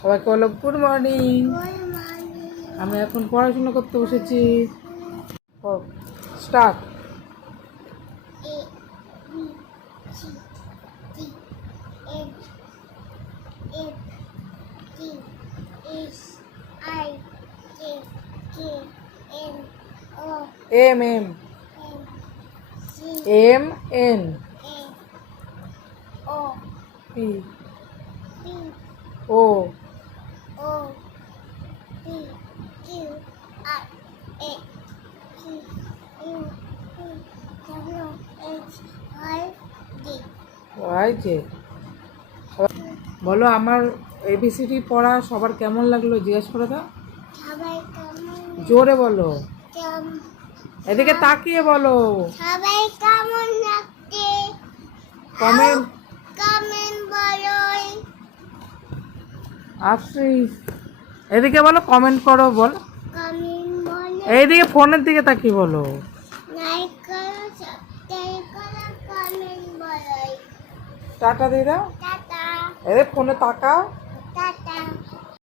সবাইকে বলো good morning. আমি এখন পড়াশোনা করতে বসেছি। Start. M M M N P O Y J. বলো আমার এবিসিডি পড়া সবার কেমন লাগলো জিজ্ঞেস করে দাও। জোরে বলো, এদিকে তাকিয়ে বলো। সবাই কেমন লাগছে? কমেন্ট কমেন্ট বলো। আফ্রিস এদিকে বলো, কমেন্ট করো বল। কমেন্ট বলো। এইদিকে ফোনের দিকে তাকিয়ে বলো। লাইক করো, সাবস্ক্রাইব করো, কমেন্ট বলো। টাটা দিয়ে দাও। টাটা। এদের ফোনে তাকাও।